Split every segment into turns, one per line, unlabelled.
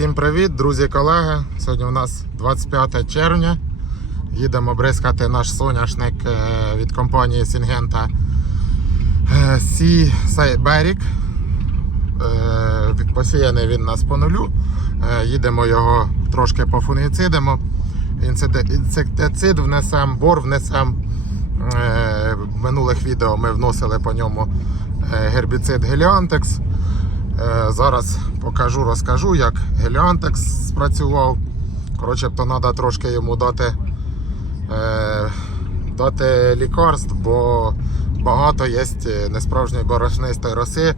Всім привіт, друзі, колеги. Сьогодні у нас 25 червня. Їдемо бризкати наш соняшник е, від компанії Сінгента Сі Сайберік. Посіяний він нас по нулю. Е, Їдемо його трошки пофунгіцидимо. Інциде- Інсектицид внесемо, бор внесемо. Е, В минулих відео ми вносили по ньому гербіцид Геліантекс. Е, Зараз покажу, розкажу, як Геліантекс спрацював. Коротше, то треба трошки йому дати, е, дати лікарств, бо багато є несправжньої борошнистої роси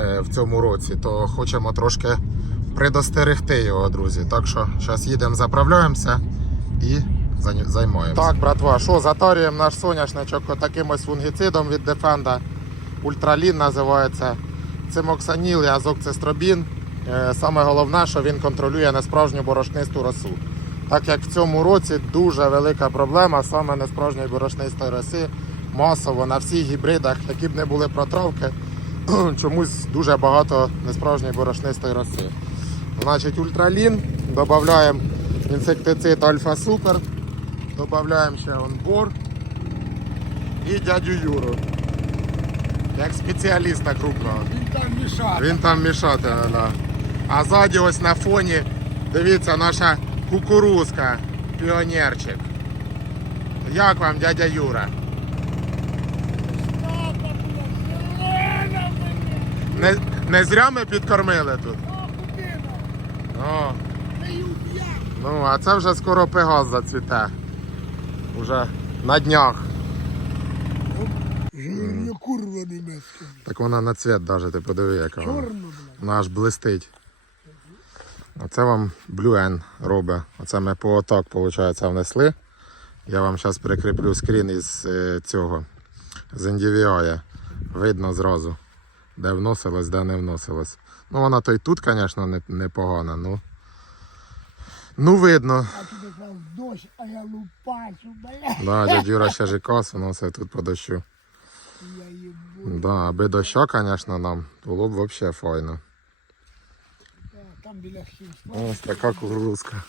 е, в цьому році, то хочемо трошки предостерегти його, друзі. Так що зараз їдемо, заправляємося і займаємося. Так, братва, що затарюємо наш соняшничок таким ось фунгіцидом від Defenda. Ультралін називається. Цимоксаніл і азокцистробін. Е, Саме головне, що він контролює несправжню борошнисту росу. Так як в цьому році дуже велика проблема саме несправжньої борошнистої роси масово на всіх гібридах, які б не були протравки, чомусь дуже багато несправжньої борошнистої роси. Значить, ультралін, додаємо інсектицид Альфа Супер, додаємо ще онбор і дядю Юру. Як спеціаліста крупного.
Він там мішати.
Він там мішатиме, да. А ззаді ось на фоні, дивіться, наша кукурузка, піонерчик. Як вам, дядя Юра? Не, не зря ми підкормили тут.
О, уб'єш.
ну, а це вже скоро пегас зацвіте. Уже на днях.
Жирна німецька.
Так вона на цвіт навіть, ти подиви, яка вона.
Чорна.
Вона аж блистить. Оце вам N робить. Оце ми по отак, виходить, внесли. Я вам зараз прикріплю скрін із е, цього. З NDVI. Видно зразу, де вносилось, де не вносилось. Ну вона то й тут, звісно, не, непогана, ну. Ну видно.
А тут якраз дощ, а я лупачу, бля.
Да, дядь Юра ще ж і кос вносив тут по дощу. Да, аби доща, звісно, нам було б взагалі файно.
Там біля хімства.
Ось така кукурузка.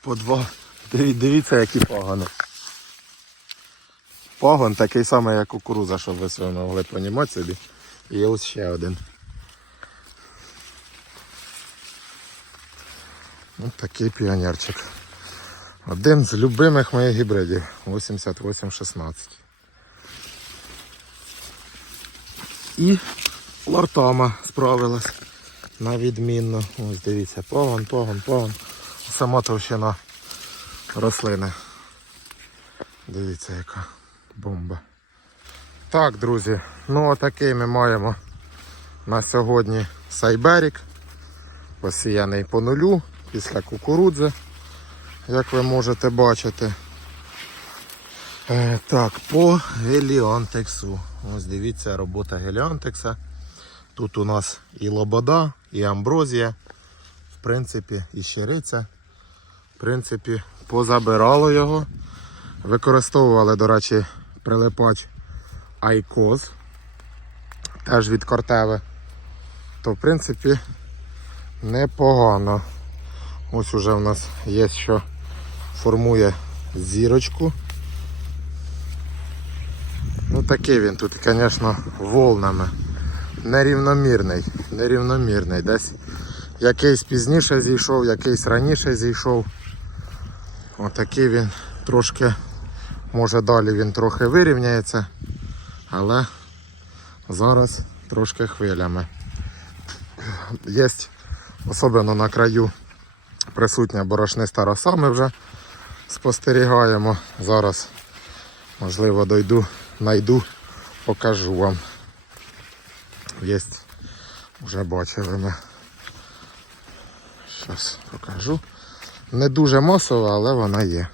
По два. Диві- Дивіться, які пагони. Пагон такий самий, як кукуруза, щоб ви собі могли понімати собі. І ось ще один. Ось такий піонерчик. Один з любимих моїх гібридів. 8816. І лортома справилась на відмінно. Ось дивіться, погон, погон, погон. Сама товщина рослини. Дивіться, яка бомба. Так, друзі, ну отакий ми маємо на сьогодні сайберік. Посіяний по нулю після кукурудзи, як ви можете бачити. Е, так, по геліантексу. Ось дивіться робота геліантекса. Тут у нас і лобода, і амброзія, в принципі, і щириця. В принципі, позабирало його. Використовували, до речі, прилипач Айкоз. Теж від кортеви. То, в принципі, непогано. Ось уже в нас є, що формує зірочку. Ну такий він тут, звісно, волнами. Нерівномірний, нерівномірний. Десь якийсь пізніше зійшов, якийсь раніше зійшов. Отакий він трошки, може далі він трохи вирівняється, але зараз трошки хвилями. Є, особливо на краю присутня борошниста роса, ми вже спостерігаємо. Зараз, можливо, дойду, найду, покажу вам. Є, вже бачили ми. Зараз покажу. Не дуже масово, але вона є.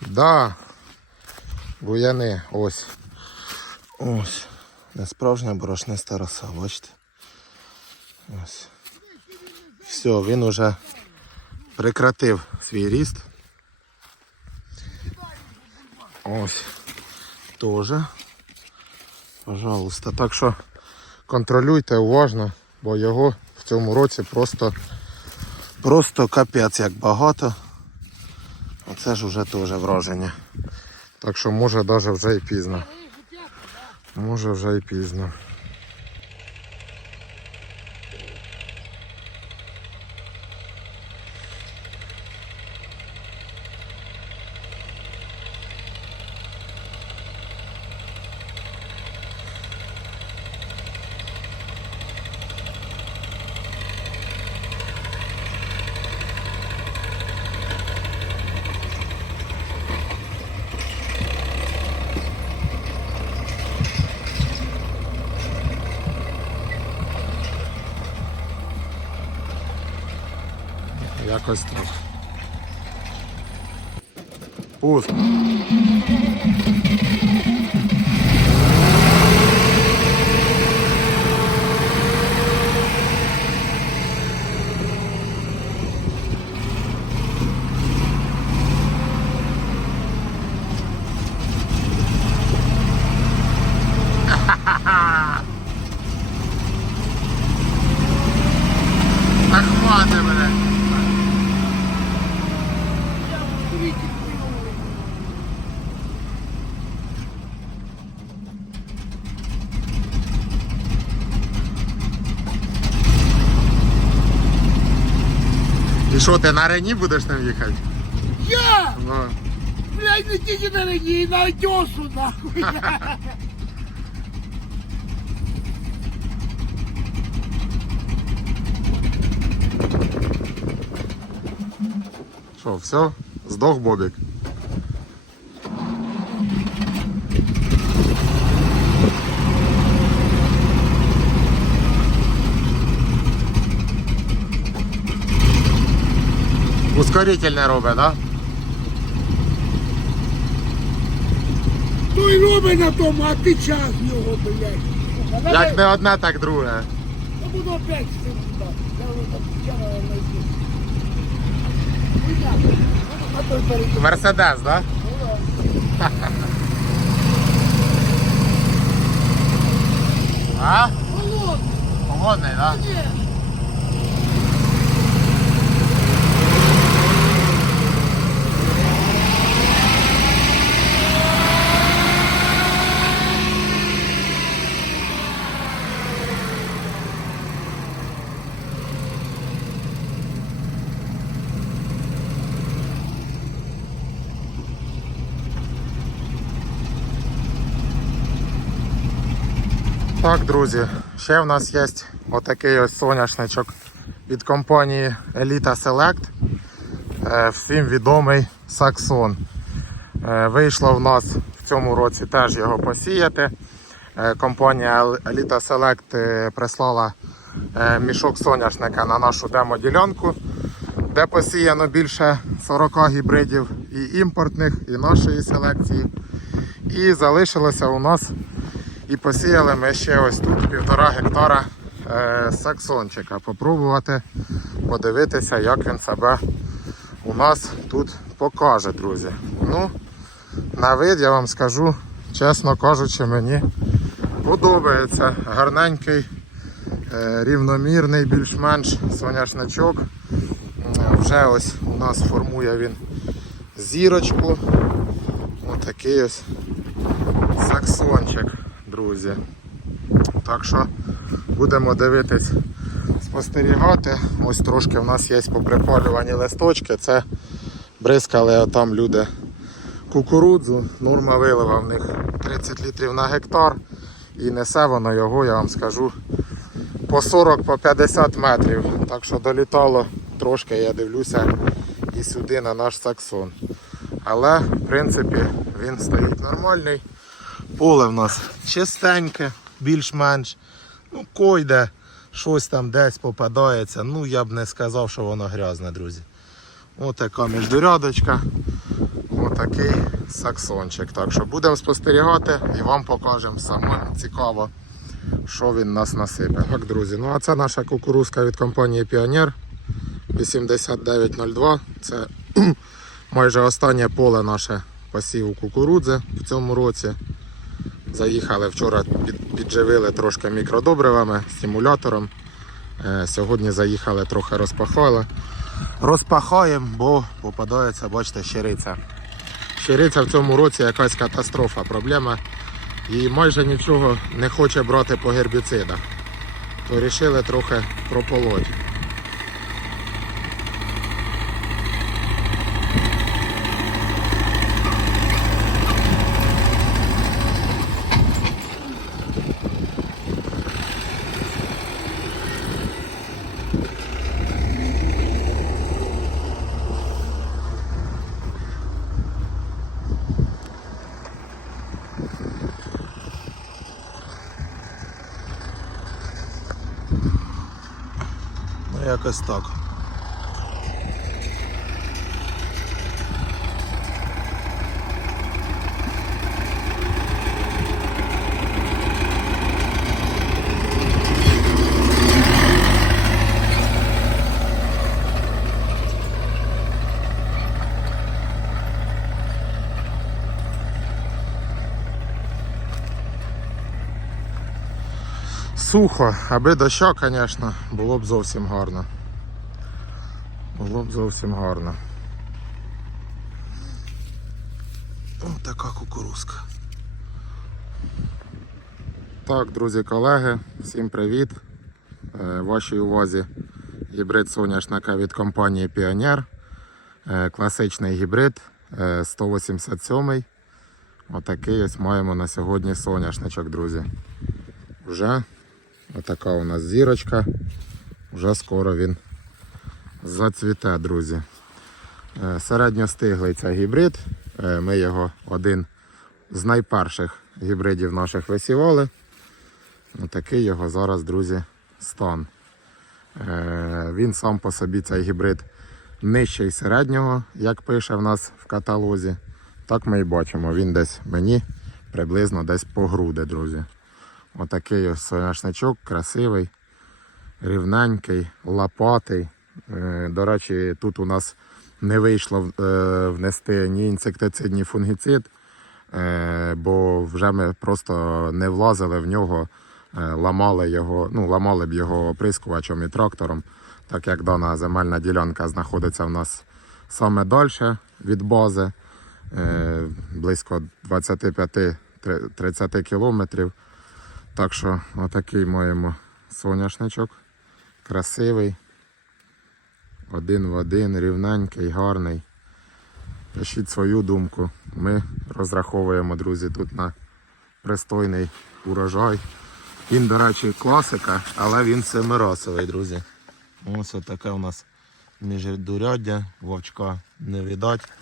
Да. Буяни, ось. Ось. Несправжня борошниста роса, бачите? Ось. Все, він уже прекратив свій ріст. Ось. Теж. Пожалуйста. Так що контролюйте уважно, бо його в цьому році просто, просто капець як багато. Оце ж вже теж враження. Так що може навіть вже і пізно. Може вже і пізно. Якось так. Пуск. що, ти на рені будеш там їхати?
Я!
Ну.
Блядь, не тільки на рені, і на одесу, нахуй.
Що, все? Здох Бобік. Ускорительне робить, так?
Той робить на тому, а ти час його, блядь.
Як не одне, так друге.
Я буду опять цим. Я вже там вчора знайду. Ну? Ну.
Мерседес, так? Да? А?
Холодний,
Холодний, так? Да?
ні.
Так, друзі, ще в нас є отакий ось соняшничок від компанії Elita Select. Е, Всім відомий Саксон. Е, Вийшло в нас в цьому році теж його посіяти. Е, Компанія Elita Select прислала мішок соняшника на нашу демо-ділянку, де посіяно більше 40 гібридів і імпортних, і нашої селекції. І залишилося у нас і посіяли ми ще ось тут півтора гектара е, саксончика. Попробувати подивитися, як він себе у нас тут покаже, друзі. Ну, на вид я вам скажу, чесно кажучи, мені подобається. Гарненький, е, рівномірний, більш-менш соняшничок. Вже ось у нас формує він зірочку. Отакий ось саксончик, друзі. Так що будемо дивитись, спостерігати. Ось трошки в нас є поприпалювані листочки. Це бризкали там люди кукурудзу. Норма вилива в них 30 літрів на гектар. І несе воно його, я вам скажу, по 40 по 50 метрів. Так що долітало трошки, я дивлюся, і сюди на наш саксон. Але, в принципі, він стоїть нормальний. Поле в нас чистеньке, більш-менш. Ну, койде, щось там десь попадається. Ну, я б не сказав, що воно грязне, друзі. Отака міждурядочка. Отакий саксончик. Так що будемо спостерігати і вам покажемо саме цікаво, що він нас насипе. Так, друзі, ну а це наша кукурузка від компанії Піонер 8902. Це майже останнє поле наше посіву кукурудзи в цьому році. Заїхали вчора під підживили трошки мікродобривами, стимулятором. Е, Сьогодні заїхали трохи розпахали. Розпахаємо, бо попадається, бачите, щириця. Щириця в цьому році якась катастрофа, проблема. І майже нічого не хоче брати по гербіцидах. То вирішили трохи прополоть. Ну, якось так. Сухо, аби доща, звісно, було б зовсім гарно. Було б зовсім гарно. Ось така кукурузка. Так, друзі, колеги, всім привіт. Е, Вашій увазі гібрид соняшника від компанії Піонер. Е, Класичний гібрид е, 187. Отакий ось маємо на сьогодні соняшничок, друзі. Вже Отака у нас зірочка. Вже скоро він зацвіте, друзі. Е, Середньостиглий це гібрид. Е, Ми його один з найперших гібридів наших висівали. Отакий його зараз, друзі, стан. Е, Він сам по собі цей гібрид нижчий середнього, як пише в нас в каталозі. Так ми і бачимо. Він десь мені приблизно десь по груди, друзі. Отакий ось соняшничок, красивий, рівненький, лопатий. Е, До речі, тут у нас не вийшло е, внести ні інсектицид, ні фунгіцид, е, бо вже ми просто не влазили в нього, ламали його, ну, ламали б його оприскувачем і трактором, так як дана земельна ділянка знаходиться в нас саме далі від бази, близько 25-30 кілометрів. Так що отакий маємо соняшничок. Красивий. Один в один, рівненький, гарний. Пишіть свою думку. Ми розраховуємо, друзі, тут на пристойний урожай. Він, до речі, класика, але він семирасовий, друзі. Ось таке у нас міждуряддя, вовчка не видать.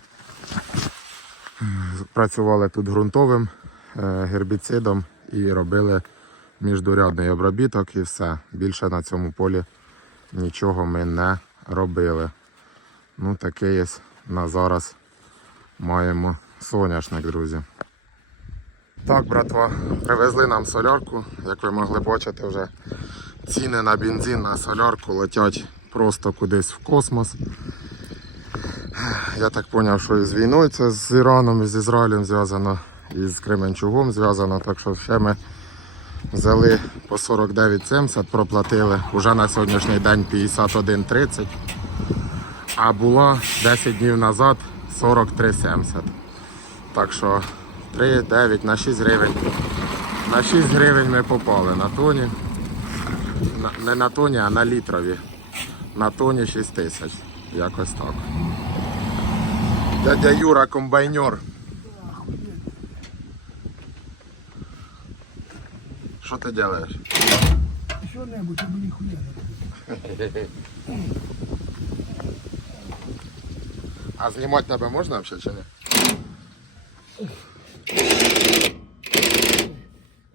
Працювали тут ґрунтовим е, гербіцидом і робили міждурядний обробіток і все. Більше на цьому полі нічого ми не робили. Ну, такий ось на зараз маємо соняшник, друзі. Так, братва, привезли нам солярку. Як ви могли бачити, вже ціни на бензин, на солярку летять просто кудись в космос. Я так зрозумів, що і з війною це з Іраном, і з Ізраїлем зв'язано, і з Кременчугом зв'язано. Так що ще ми взяли по 49,70, проплатили вже на сьогоднішній день 51,30. А було 10 днів назад 43,70. Так що 3,9 на 6 гривень. На 6 гривень ми попали на тоні. Не на тоні, а на літрові. На тоні 6 тисяч. Якось так. Дядя Юра, комбайнер. Що ти робиш?
Що-небудь, а мені хуя не
А знімати тебе можна взагалі чи ні?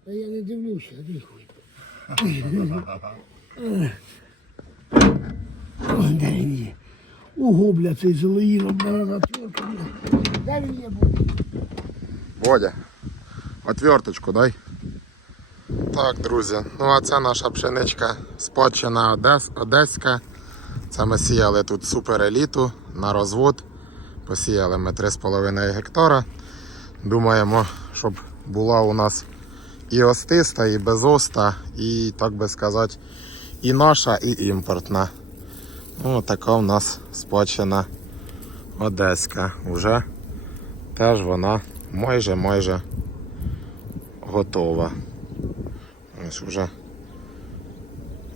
Та я не дивлюся. Ой, Де він є? Ого, бля, цей зелоїном на затворку. Де він є, буде?
Водя, отверточку дай. Так, друзі, ну а це наша пшеничка спадщина Одес, Одеська. Це ми сіяли тут супер еліту на розвод. Посіяли ми 3,5 гектара. Думаємо, щоб була у нас і остиста, і без оста, і, так би сказати, і наша, і імпортна. Ну, така у нас спадщина одеська. Уже теж вона майже майже готова. Ось вже,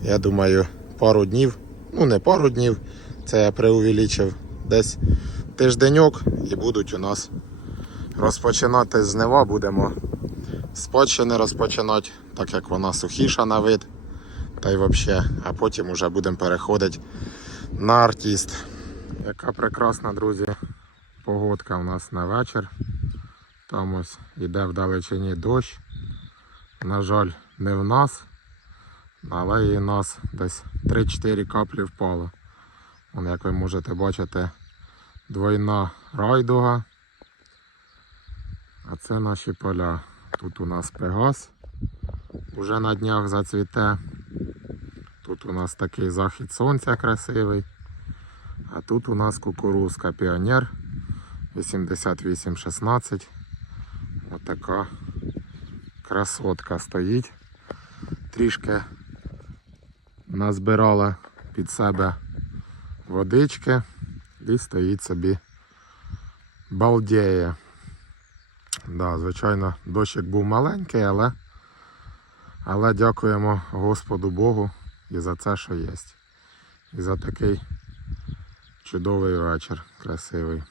я думаю, пару днів, ну не пару днів, це я преувеличив, десь тижденьок і будуть у нас розпочинати з нива, будемо спадщини розпочинати, так як вона сухіша на вид, та й взагалі, а потім уже будемо переходити на артист. Яка прекрасна, друзі, погодка у нас на вечір. Там ось іде вдалечині дощ. На жаль, не в нас, але і в нас десь 3-4 каплі впало. Вон, як ви можете бачити, двойна райдуга. А це наші поля. Тут у нас пегас. Уже на днях зацвіте. Тут у нас такий захід сонця красивий. А тут у нас кукурузка Піонер 8816. Отака красотка стоїть. Трішки назбирала під себе водички і стоїть собі балдіє. Да, звичайно, дощик був маленький, але, але дякуємо Господу Богу і за це, що є. І за такий чудовий вечір, красивий.